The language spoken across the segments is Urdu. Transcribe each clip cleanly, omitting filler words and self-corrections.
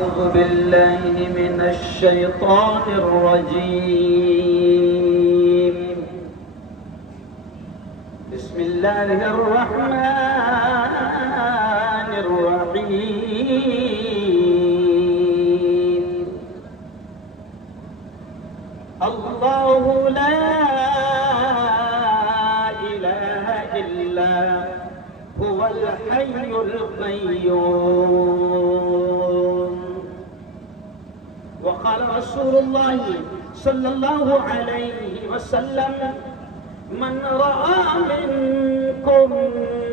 أعوذ بالله من الشيطان الرجيم. بسم الله الرحمن الرحيم. الله لا إله إلا هو الحي القيوم. وقال رسول الله صلى الله عليه وسلم: من رأى منكم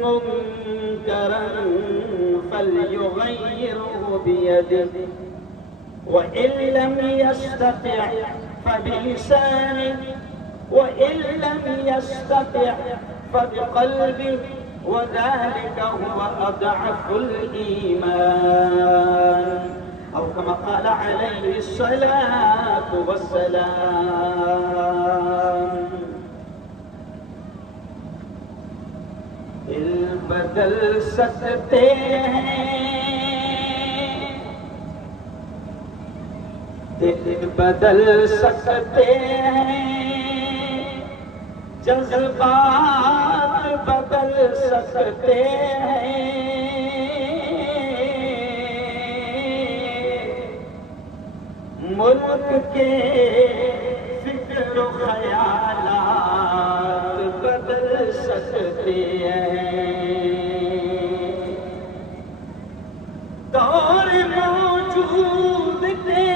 منكرا فليغيره بيده، وإن لم يستطع فبلسانه، وإن لم يستطع فبقلبه، وذلك هو أضعف الإيمان، أو كما قال عليه الصلاة والسلام. دل بدل سکتے ہیں، دل بدل سکتے ہیں، جذبات بدل سکتے ہیں، ملک کے فکر و خیالات بدل سکتے ہیں، دور موجود تھے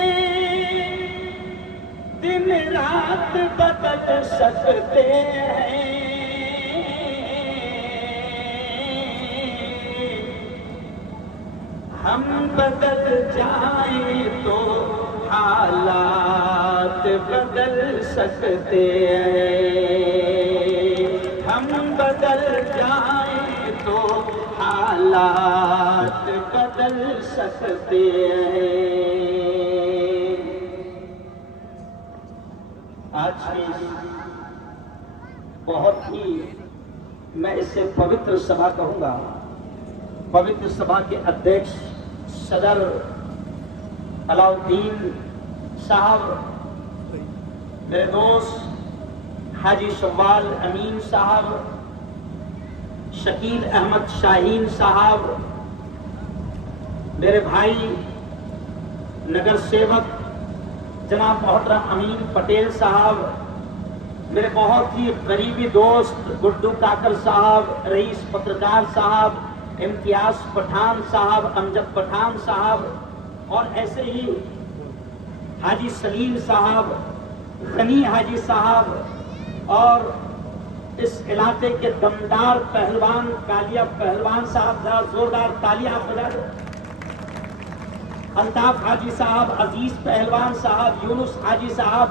دن رات بدل سکتے ہیں، ہم بدل جائیں تو حالات بدل سکتے ہیں، ہم بدل جائیں تو حالات بدل سکتے ہیں۔ آج کی بہت ہی میں اسے پوتر سبھا کہوں گا، پوتر سبھا کے ادھیکش صدر علاؤالدین صاحب، میرے دوست حاجی شوال امین صاحب، شکیل احمد شاہین صاحب، میرے بھائی نگر سیوک جناب محترم امین پٹیل صاحب، میرے بہت ہی قریبی دوست گڈو کاکر صاحب، رئیس پترکار صاحب، امتیاز پٹھان صاحب، امجد پٹھان صاحب، اور ایسے ہی حاجی سلیم صاحب، غنی حاجی صاحب، اور اس علاقے کے دمدار پہلوان کالیا پہلوان صاحب، ذرا زوردار تالیاں بجا دو، الطاف حاجی صاحب، عزیز پہلوان صاحب، یونس حاجی صاحب،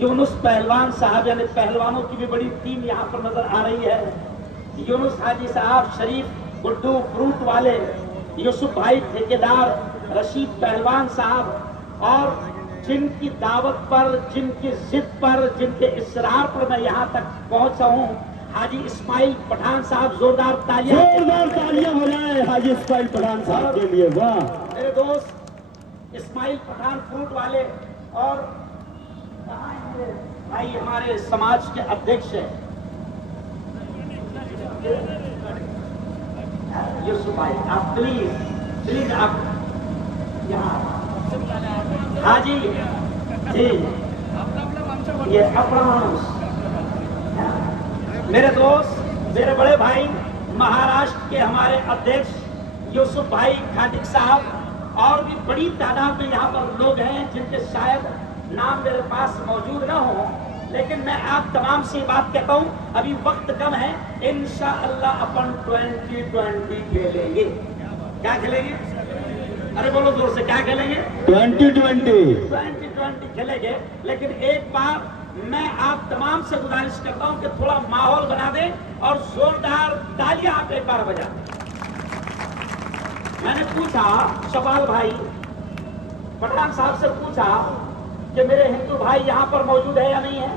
یونس پہلوان صاحب، یعنی پہلوانوں کی بھی بڑی ٹیم یہاں پر نظر آ رہی ہے، یونس حاجی صاحب، شریف گڈو فروٹ والے، یوسف بھائی ٹھیکیدار، رشید پہلوان صاحب، اور جن کی دعوت پر، جن کی ضد پر، جن کے اصرار پر میں یہاں تک پہنچا ہوں، حاجی اسماعیل پٹھان صاحب، زوردار تالیاں ہو جائے حاجی اسماعیل پٹھان صاحب کے لیے۔ واہ میرے دوست اسماعیل پٹھان فروٹ والے، اور بھائی ہمارے سماج کے ادھیکش ہیں یوسف بھائی، آپ پلیز آپ یہاں، ہاں جی جی، یہ اپنا میرے دوست، میرے بڑے بھائی مہاراشٹر کے ہمارے ادھیکش یوسف بھائی کھاٹک صاحب، اور بھی بڑی تعداد میں یہاں پر لوگ ہیں جن کے شاید نام میرے پاس موجود نہ ہوں، لیکن میں آپ تمام سے بات کہتا ہوں، ابھی وقت کم ہے، انشاءاللہ اپن 2020 کھیلیں گے۔ کیا کھیلیں گے؟ ارے بولو زور سے، کیا کھیلیں گے؟ 2020 کھیلیں گے، لیکن ایک بار میں آپ تمام سے گزارش کرتا ہوں کہ تھوڑا ماحول بنا دیں اور زوردار تالیاں آپ ایک بار بجا دیں۔ میں نے پوچھا شوال بھائی پٹھان صاحب سے پوچھا کہ میرے ہندو بھائی یہاں پر موجود ہے یا نہیں ہے؟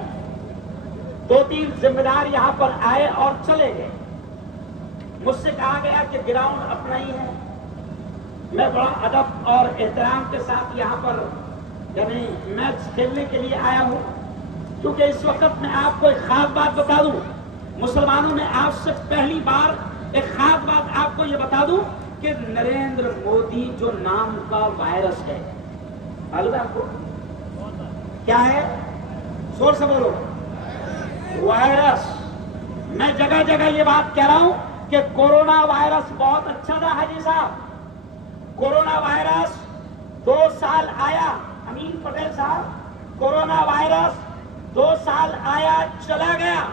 2-3 ذمہ دار یہاں پر آئے اور چلے گئے۔ مجھ سے کہا گیا کہ گراؤنڈ اپنا ہی ہے، میں بڑا ادب اور احترام کے ساتھ یہاں پر یعنی میچ کھیلنے کے لیے آیا ہوں، کیونکہ اس وقت میں آپ کو ایک خاص بات بتا دوں، مسلمانوں میں آپ سے پہلی بار ایک خاص بات آپ کو یہ بتا دوں کہ نریندر مودی جو نام کا وائرس ہے، معلوم ہے آپ کو کیا ہے؟ زور سے بولو، وائرس۔ میں جگہ جگہ یہ بات کہہ رہا ہوں کہ کورونا وائرس بہت اچھا تھا حاجی صاحب، کورونا وائرس 2 سال آیا، امین پٹیل صاحب، کورونا وائرس 2 سال آیا چلا گیا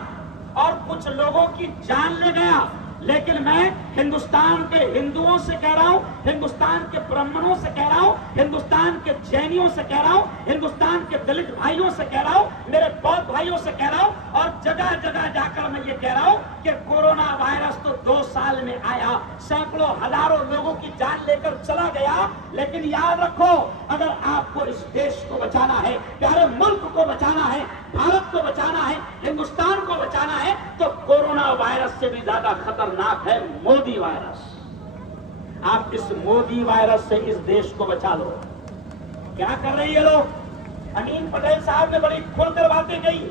اور کچھ لوگوں کی جان لے گیا، لیکن میں ہندوستان کے ہندوؤں سے کہہ رہا ہوں، ہندوستان کے برہمنوں سے کہہ رہا ہوں، ہندوستان کے جینیوں سے کہہ رہا ہوں، ہندوستان کے دلت بھائیوں سے کہہ رہا ہوں، میرے بودھ بھائیوں سے کہہ رہا ہوں، اور جگہ جگہ جا کر میں یہ کہہ رہا ہوں کہ کورونا وائرس تو 2 سال میں آیا، سینکڑوں ہزاروں لوگوں کی جان لے کر چلا گیا، لیکن یاد رکھو اگر آپ کو اس دیش کو بچانا ہے، پیارے ملک کو بچانا ہے، بھارت کو بچانا ہے، ہندوستان کو بچانا ہے، تو کورونا وائرس سے بھی زیادہ خطرناک ہے مودی وائرس۔ آپ اس مودی وائرس سے اس دیش کو بچا لو۔ کیا کر رہے ہیں یہ لوگ؟ امین پٹیل صاحب نے بڑی کھل کر باتیں کہی،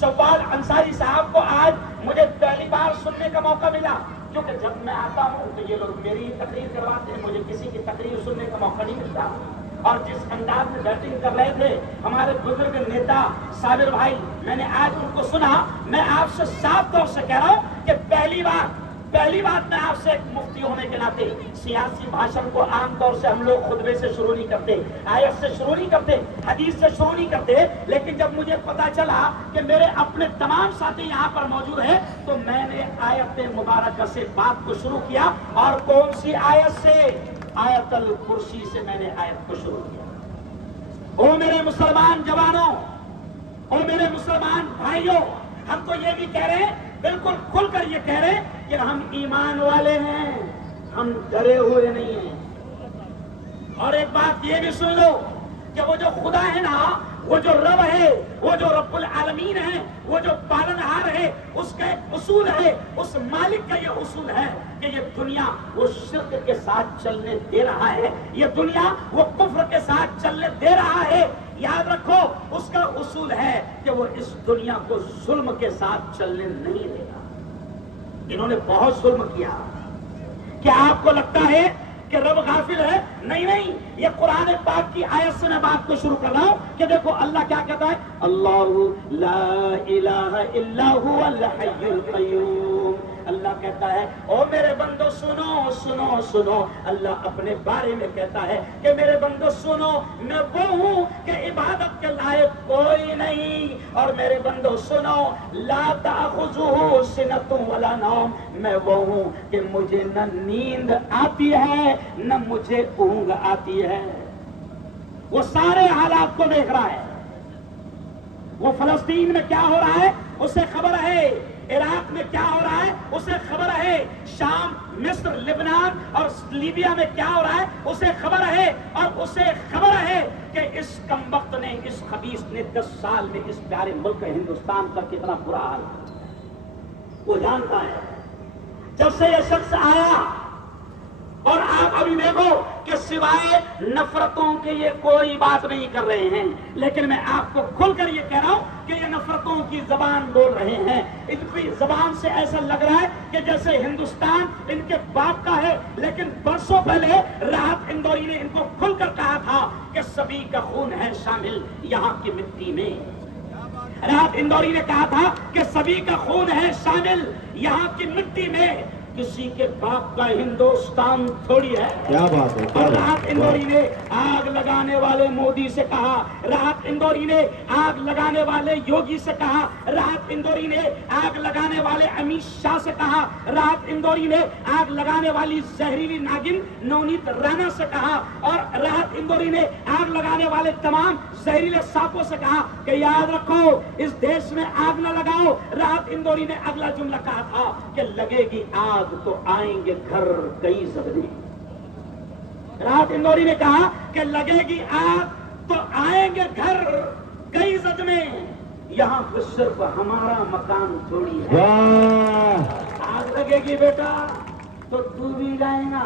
شوال انصاری صاحب کو آج مجھے پہلی بار سننے کا موقع ملا، کیونکہ جب میں آتا ہوں تو یہ لوگ میری ہی تقریر کرواتے ہیں، مجھے کسی کی تقریر سننے کا موقع نہیں ملتا۔ اور جس انداز میں بیٹنگ کر رہے تھے ہمارے بزرگ نیتا صابر بھائی، میں نے آج ان کو سنا۔ میں آپ سے صاف طور سے کہہ رہا ہوں کہ پہلی بات میں آپ سے ایک مفتی ہونے کے ناطے، سیاسی بھاشن کو عام طور سے ہم لوگ خطبے سے شروع نہیں کرتے، آیت سے شروع نہیں کرتے، حدیث سے شروع نہیں کرتے، لیکن جب مجھے پتا چلا کہ میرے اپنے تمام ساتھی یہاں پر موجود ہیں تو میں نے آیت مبارکہ سے بات کو شروع کیا۔ اور کون سی آیت سے؟ آیت الکرسی سے میں نے آیت کو شروع کیا۔ او میرے مسلمان جوانوں، او میرے مسلمان بھائیوں، ہم تو یہ بھی کہہ رہے ہیں، بالکل کھل کر یہ کہہ رہے ہیں کہ ہم ایمان والے ہیں، ہم ڈرے ہوئے نہیں ہیں۔ اور ایک بات یہ بھی سن لو کہ وہ جو خدا ہے نا، وہ جو رب ہے، وہ جو رب العالمین ہے، وہ جو پالنہار ہے، اس کا ایک اصول ہے، اس مالک کا یہ اصول ہے کہ یہ دنیا وہ شرک کے ساتھ چلنے دے رہا ہے، یہ دنیا وہ کفر کے ساتھ چلنے دے رہا ہے۔ یاد رکھو اس کا اصول ہے کہ وہ اس دنیا کو ظلم کے ساتھ چلنے نہیں دے گا۔ انہوں نے بہت ظلم کیا۔ کیا آپ کو لگتا ہے کہ رب غافل ہے؟ نہیں، یہ قرآن پاک کی آیت سے میں بات کو شروع کر رہا ہوں کہ دیکھو اللہ کیا کہتا ہے، اللہ لا الہ الا هو الحی القیوم۔ اللہ کہتا ہے او میرے بندو سنو سنو سنو، اللہ اپنے بارے میں کہتا ہے کہ میرے بندو سنو، میں وہ ہوں کہ عبادت کے لائق کوئی نہیں، اور میرے بندو سنو لا تأخذہ سنۃ ولا نوم، میں وہ ہوں کہ مجھے نہ نیند آتی ہے نہ مجھے اونگ آتی ہے۔ وہ سارے حالات کو دیکھ رہا ہے، وہ فلسطین میں کیا ہو رہا ہے اسے خبر ہے، عراق میں کیا ہو رہا ہے اسے خبر ہے، شام، مصر، لبنان اور لیبیا میں کیا ہو رہا ہے اسے خبر ہے، اور اسے خبر ہے کہ اس کمبخت نے، اس خبیث نے 10 سال میں اس پیارے ملک ہندوستان کا کتنا برا حال وہ جانتا ہے۔ جب سے یہ شخص آیا، اور آپ ابھی دیکھو کہ سوائے نفرتوں کے یہ کوئی بات نہیں کر رہے ہیں، لیکن میں آپ کو کھل کر یہ کہہ رہا ہوں کہ یہ نفرتوں کی زبان بول رہے ہیں۔ ان کی زبان سے ایسا لگ رہا ہے کہ جیسے ہندوستان ان کے باپ کا ہے، لیکن برسوں پہلے راحت اندوری نے ان کو کھل کر کہا تھا کہ سبھی کا خون ہے شامل یہاں کی مٹی میں۔ راحت اندوری نے کہا تھا کہ سبھی کا خون ہے شامل یہاں کی مٹی میں، کسی کے باپ کا ہندوستان تھوڑی ہے۔ کیا بات ہے، اور راحت اندوری نے آگ لگانے والے مودی سے کہا، راحت اندوری نے آگ لگانے والے یوگی سے کہا، راحت اندوری نے آگ لگانے والے امیت شاہ سے کہا، راحت اندوری نے آگ لگانے والی زہریلی ناگن نونیت رانا سے کہا، اور راحت اندوری نے آگ لگانے والے تمام زہریلے سانپوں سے کہا کہ یاد رکھو اس دیش میں آگ نہ لگاؤ۔ راحت اندوری نے اگلا جملہ کہا تھا کہ لگے گی آگ تو آئیں گے گھر کئی زدمے۔ راحت اندوری نے کہا کہ لگے گی آگ تو آئیں گے گھر کئی زدمے، یہاں پہ صرف ہمارا مکان تھوڑی ہے۔ آگ لگے گی بیٹا تو بھی جائے گا،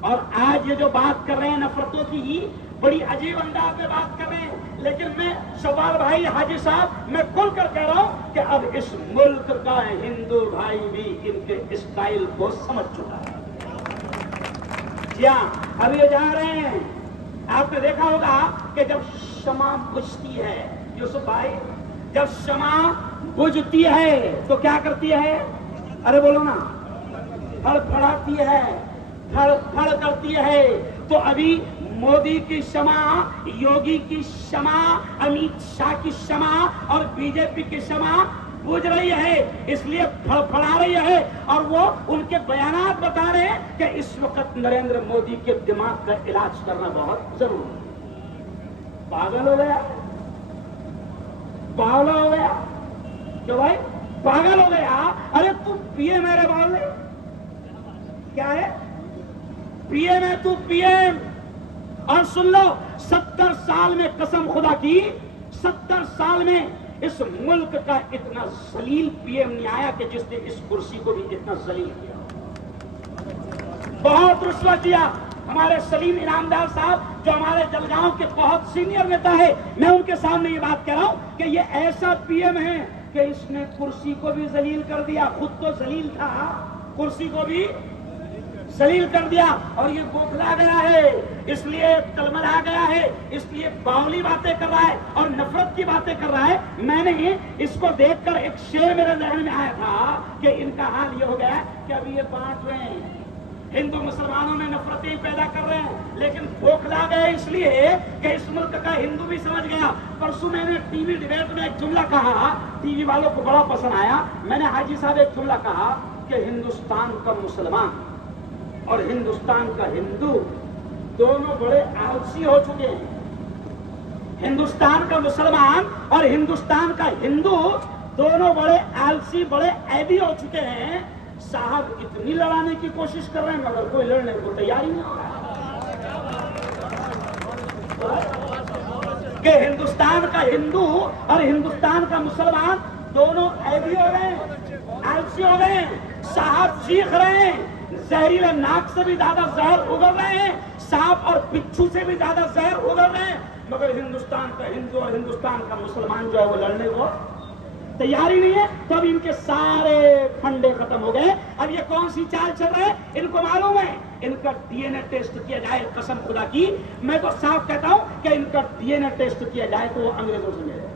اور آج یہ جو بات کر رہے ہیں نفرتوں کی، بڑی عجیب انداز میں بات کر رہے ہیں، لیکن میں شوال بھائی حاجی صاحب میں کھل کر کہہ رہا ہوں کہ اب اس ملک کا ہندو بھائی بھی ان کے اسٹائل کو سمجھ چکا ہے۔ جی ہاں، اب یہ جا رہے ہیں، آپ نے دیکھا ہوگا کہ جب شمع بجھتی ہے یوسف بھائی، جب شمع بجھتی ہے تو کیا کرتی ہے؟ ارے بولو نا، پھڑپھڑاتی ہے، پھڑ کرتی ہے۔ تو ابھی مودی کی شمع، یوگی کی شمع، امیت شاہ کی شمع اور بی جے پی کی شمع بجھ رہی ہے، اس لیے پھڑپھڑا رہی ہے، اور وہ ان کے بیانات بتا رہے ہیں کہ اس وقت نریندر مودی کے دماغ کا علاج کرنا بہت ضروری ہے۔ پاگل ہو گیا، پاگل ہو گیا، کیوں بھائی پاگل ہو گیا؟ ارے تو پی ایم میرے بال نے کیا ہے؟ پی ایم ہے تو، پی ایم۔ اور سن لو، 70 سال میں قسم خدا کی، 70 سال میں اس ملک کا اتنا ذلیل پی ایم نہیں آیا کہ جس نے اس کرسی کو بھی اتنا ذلیل کیا، بہت رسوا کیا۔ ہمارے سلیم انعامدار صاحب جو ہمارے جلگاؤں کے بہت سینئر نیتا ہے، میں ان کے سامنے یہ بات کہہ رہا ہوں کہ یہ ایسا پی ایم ہے کہ اس نے کرسی کو بھی ذلیل کر دیا، خود تو ذلیل تھا، کرسی کو بھی ذلیل کر دیا، اور یہ بوکھلا گیا ہے، اس لیے تلملا گیا ہے، اس لیے باولی باتیں کر رہا ہے اور نفرت کی باتیں کر رہا ہے۔ میں نے اس کو دیکھ کر ایک شعر میرے ذہن میں آیا تھا کہ ان کا حال یہ ہو گیا کہ ابھی یہ بانٹ رہے ہیں، ہندو مسلمانوں میں نفرتیں پیدا کر رہے ہیں، لیکن بوکھلا گئے اس لیے کہ اس ملک کا ہندو بھی سمجھ گیا۔ پرسوں میں نے ٹی وی ڈیبیٹ میں ایک جملہ کہا، ٹی وی والوں کو بڑا پسند آیا، میں نے حاجی صاحب ایک جملہ کہا کہ ہندوستان کا مسلمان اور ہندوستان کا ہندو دونوں بڑے آلسی ہو چکے ہیں۔ ہندوستان کا مسلمان اور ہندوستان کا ہندو دونوں بڑے آلسی، بڑے عیبی ہو چکے ہیں۔ صاحب اتنی لڑانے کی کوشش کر رہے ہیں مگر کوئی لڑنے کو تیار ہی نہیں ہو رہا کہ ہندوستان کا ہندو اور ہندوستان کا مسلمان دونوں عیبی ہو گئے ہیں، آلسی ہو گئے ہیں۔ صاحب چیخ رہے ہیں، زہریلے ناک سے بھی زیادہ زہر اگل رہے ہیں، سانپ اور بچھو سے بھی زیادہ زہر اگل رہے ہیں، مگر ہندوستان کا ہندو اور ہندوستان کا مسلمان جو ہے وہ لڑنے کو تیاری نہیں ہے۔ تو اب ان کے سارے پھنڈے ختم ہو گئے۔ اب یہ کون سی چال چل رہے ہیں ان کو معلوم ہے، ان کا ڈی این اے ٹیسٹ کیا جائے، قسم خدا کی میں تو صاف کہتا ہوں کہ ان کا ڈی این اے ٹیسٹ کیا جائے تو وہ انگریزوں سے ملے،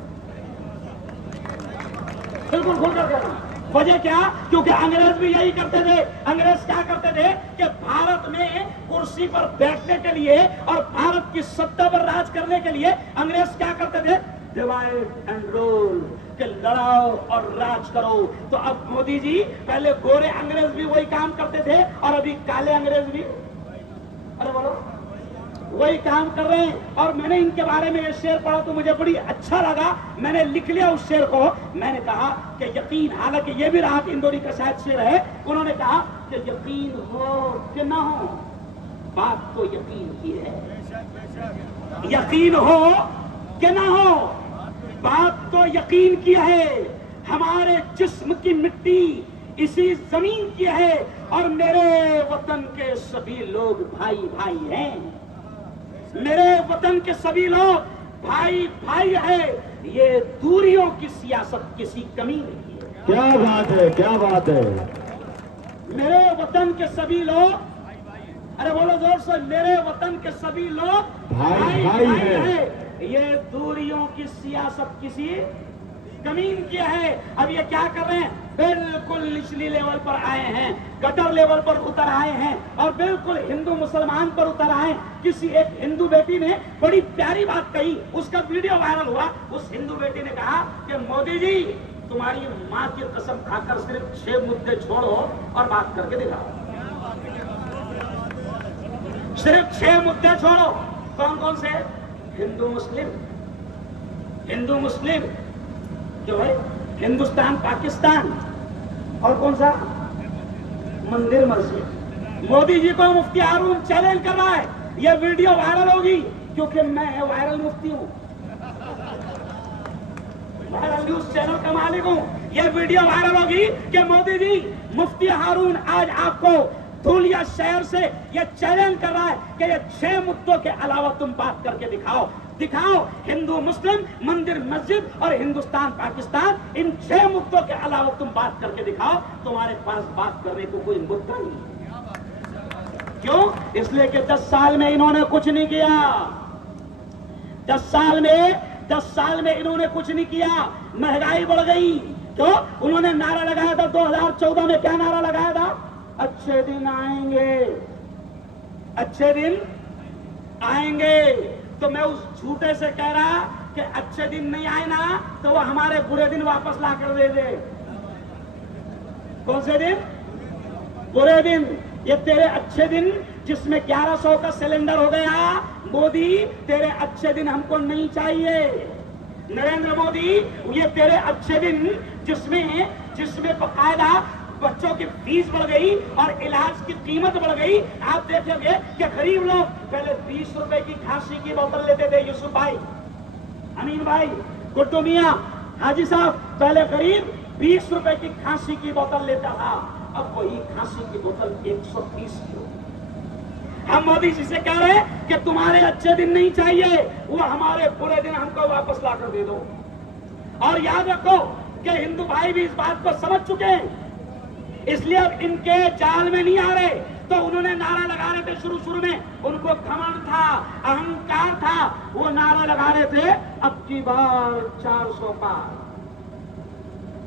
بالکل کھل کر کہہ رہا ہوں۔ وجہ کیا؟ کیونکہ انگریز بھی یہی کرتے تھے۔ انگریز کیا کرتے تھے کہ بھارت میں کرسی پر بیٹھنے کے لیے اور بھارت کی سطح پر راج کرنے کے لیے انگریز کیا کرتے تھے؟ ڈیوائڈ اینڈ رول، کہ لڑاؤ اور راج کرو۔ تو اب مودی جی، پہلے گورے انگریز بھی وہی کام کرتے تھے اور ابھی کالے انگریز بھی، ارے بولو، وہی کام کر رہے ہیں۔ اور میں نے ان کے بارے میں یہ شعر پڑھا تو مجھے بڑی اچھا لگا، میں نے لکھ لیا اس شعر کو۔ میں نے کہا کہ یقین، حالانکہ یہ بھی راحت اندوری کا شاید شعر ہے، انہوں نے کہا کہ یقین ہو کہ نہ ہو بات تو یقین کی ہے، یقین ہو کہ نہ ہو بات تو یقین کی ہے، ہمارے جسم کی مٹی اسی زمین کی ہے، اور میرے وطن کے سبھی لوگ بھائی بھائی ہیں، میرے وطن کے سبھی لوگ بھائی بھائی ہیں، یہ دوریوں کی سیاست کسی کمی نہیں ہے۔ کیا بات ہے، کیا بات ہے۔ میرے وطن کے سبھی لوگ، ارے بولو زور سے، میرے وطن کے سبھی لوگ بھائی بھائی ہیں، یہ دوریوں کی سیاست کسی کمین کی ہے۔ اب یہ کیا کر رہے ہیں؟ بالکل نچلی لیول پر آئے ہیں، گٹر لیول پر اتر آئے ہیں، اور بالکل ہندو مسلمان پر اتر آئے۔ کسی ایک ہندو بیٹی نے بڑی پیاری بات کہی، اس کا ویڈیو وائرل ہوا۔ اس ہندو بیٹی نے کہا کہ مودی جی، تمہاری ماں کی قسم کھا کر صرف 6 مدے چھوڑو اور بات کر کے دکھاؤ، صرف 6 مدے چھوڑو۔ کون کون سے؟ ہندو مسلم، ہندو مسلم جو ہے، ہندوستان پاکستان، اور کون سا؟ مندر مسجد۔ مودی جی کو مفتی ہارون چیلنج کر رہا ہے، یہ ویڈیو وائرل ہوگی کیونکہ میں وائرل مفتی ہوں، وائرل نیوز چینل کا مالک ہوں۔ یہ ویڈیو وائرل ہوگی کہ مودی جی، مفتی ہارون آج آپ کو دھولیا شہر سے یہ چیلنج کر رہا ہے کہ یہ 6 مدوں کے علاوہ تم بات کر کے دکھاؤ. دکھاؤ ہندو مسلم مندر مسجد اور ہندوستان پاکستان ان 6 مدوں کے علاوہ تم بات کر کے دکھاؤ. تمہارے پاس بات کرنے کو کوئی مدعا نہیں. کیوں؟ اس لیے کہ 10 سال میں انہوں نے کچھ نہیں کیا. 10 سال میں انہوں نے کچھ نہیں کیا. مہنگائی بڑھ گئی. کیوں؟ انہوں نے نعرہ لگایا تھا 2014 میں. کیا نعرہ لگایا تھا؟ اچھے دن آئیں گے, اچھے دن آئیں گے. تو میں اس جھوٹے سے کہہ رہا کہ اچھے دن نہیں آئے نا تو وہ ہمارے برے دن واپس لا کر دے دے. کون سے دن؟ برے دن. یہ تیرے اچھے دن جس میں 1100 کا سلنڈر ہو گیا. مودی تیرے اچھے دن ہم کو نہیں چاہیے. نریندر مودی یہ تیرے اچھے دن جس میں باقاعدہ بچوں کی فیس بڑھ گئی اور علاج کی قیمت بڑھ گئی. آپ دیکھیں گے کہ غریب لوگ پہلے 20 روپے کی کھانسی کی بوتل لیتے تھے. یوسف بھائی, امین بھائی, گڈو میاں, حاجی صاحب, پہلے غریب 20 روپے کی کھانسی کی بوتل لیتا تھا. اب وہی کھانسی کی بوتل 130 کی ہو. ہم مودی جی سے کہہ رہے ہیں کہ تمہارے اچھے دن نہیں چاہیے, وہ ہمارے برے دن ہم کو واپس لا کر دے دو. اور یاد رکھو کہ ہندو بھائی بھی اس بات کو سمجھ چکے ہیں, اس لیے اب ان کے جال میں نہیں آ رہے. تو انہوں نے نعرہ لگا رہے تھے شروع میں, ان کو گھمنڈ تھا, اہنکار تھا. وہ نعرہ لگا رہے تھے اب کی بار 400 پار.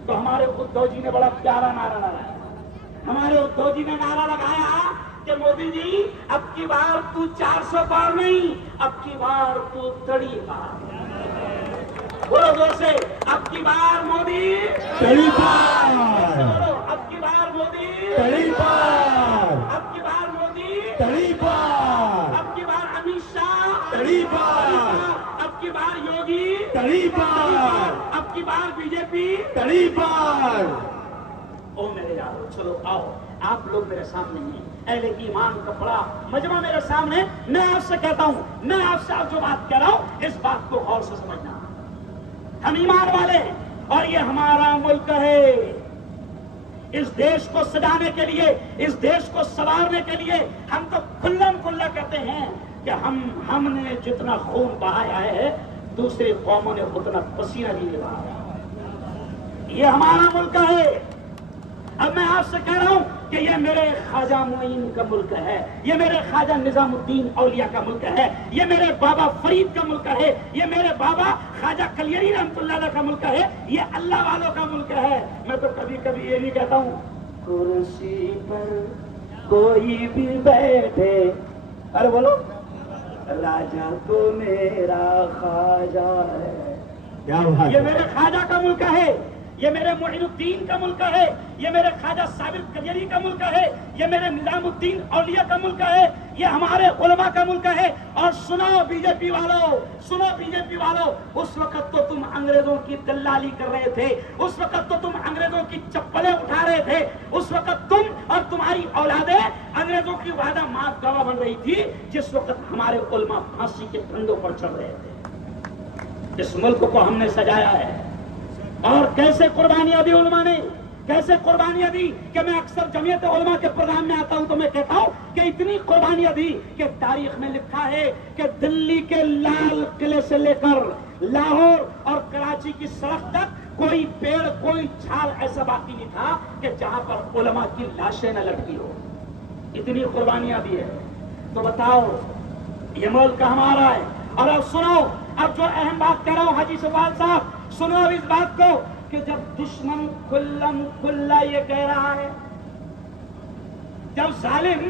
تو ہمارے ادھو جی نے بڑا پیارا نعرہ لگایا. ہمارے ادھو جی نے نعرہ لگایا کہ مودی جی اب کی بار تو 400 پار نہیں, اب کی بار تو 30 پار. بولو زور سے, اب کی بار مودی 30 پار, اب کی بار مودی 30 پار, اب کی بار مودی 30 پار, اب کی بار امیت شاہ 30 پار, اب کی بار یوگی 30 پار, اب کی بار بی جے پی 30 پار. او میرے یارو, چلو آؤ, آپ لوگ میرے سامنے ہیں, اہل ایمان کا بڑا مجمع میرے سامنے. میں آپ سے کہتا ہوں, میں آپ سے جو بات کہہ رہا ہوں اس بات کو غور سے سمجھنا. ہم ایمان والے ہیں اور یہ ہمارا ملک ہے. اس دیش کو سجانے کے لیے, اس دیش کو سنوارنے کے لیے ہم تو کھلم کھلا کہتے ہیں کہ ہم نے جتنا خون بہایا ہے دوسری قوموں نے اتنا پسینہ نہیں بہایا. یہ ہمارا ملک ہے. اب میں آپ سے کہہ رہا ہوں کہ یہ میرے خواجہ معین کا ملک ہے, یہ میرے خواجہ نظام الدین اولیاء کا ملک ہے, یہ میرے بابا فرید کا ملک ہے, یہ میرے بابا خواجہ کلیری رحمۃ اللہ علیہ کا ملک ہے, یہ اللہ والوں کا ملک ہے. میں تو کبھی کبھی یہ نہیں کہتا ہوں کرسی پر کوئی بھی بیٹھے, ارے بولو راجا تو میرا خواجہ ہے. کیا بات یہ ہے, میرے خواجہ کا ملک ہے, یہ میرے معین الدین کا ملک ہے, یہ میرے خواجہ صابر کلیری کا ملک ہے, یہ میرے نظام الدین اولیاء کا ملک ہے, یہ ہمارے علماء کا ملک ہے. اور سنو بی جے پی والوں, سنو بی جے پی والوں, اس وقت تو تم انگریزوں کی دلالی کر رہے تھے, اس وقت تو تم انگریزوں کی چپلیں اٹھا رہے تھے, اس وقت تم اور تمہاری اولادیں انگریزوں کی وعدہ معاف گواہ بن رہی تھی جس وقت ہمارے علماء پھانسی کے ڈنڈوں پر چڑھ رہے تھے. اس ملک کو ہم نے سجایا ہے. اور کیسے قربانیاں دی علماء نے, کیسے قربانیاں دی کہ میں اکثر جمعیت علماء کے پروگرام میں آتا ہوں تو میں کہتا ہوں کہ اتنی قربانیاں دی کہ تاریخ میں لکھا ہے کہ دلی کے لال قلعے سے لے کر لاہور اور کراچی کی سڑک تک کوئی پیڑ, کوئی چھال ایسا باقی نہیں تھا کہ جہاں پر علماء کی لاشیں نہ لٹکی ہو. اتنی قربانیاں دی ہے. تو بتاؤ یہ ملک ہمارا ہے. اور اب سنو, اب جو اہم بات کہہ رہا ہوں حاجی سبحان صاحب, سنو اب اس بات کو کہ جب دشمن کھلم کھلا یہ کہہ رہا ہے, جب ظالم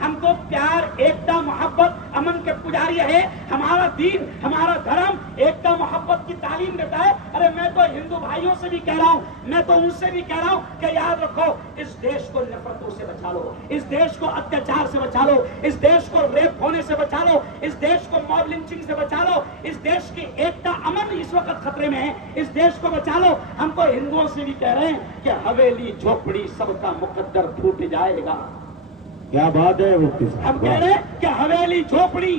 ہم کو پیار, ایکتا, محبت, امن کے پجاری ہے, ہمارا دین, ہمارا دھرم ایکتا محبت کی تعلیم دیتا ہے. ارے میں تو ہندو بھائیوں سے بھی کہہ رہا ہوں, میں تو ان سے بھی کہہ رہا ہوں کہ یاد رکھو اس دیش کو نفرتوں سے بچا لو, اس دیش کو اتیاچار سے بچا لو, اس دیش کو ریپ ہونے سے بچا لو, اس دیش کو موب لنچنگ سے بچا لو, اس دیش کی ایکتا امن اس وقت خطرے میں ہے, اس دیش کو بچا لو. ہم تو ہندوؤں سے بھی کہہ رہے ہیں کہ حویلی جھوپڑی سب کا مقدر پھوٹ جائے گا. کیا بات ہے مفتی صاحب. ہم کہہ رہے ہیں کہ حویلی جھوپڑی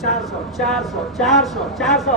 400 400 400 400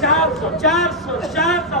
400 400 400,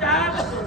400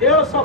150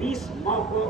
20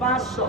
500,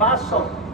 500।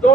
2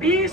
20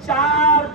4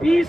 20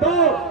2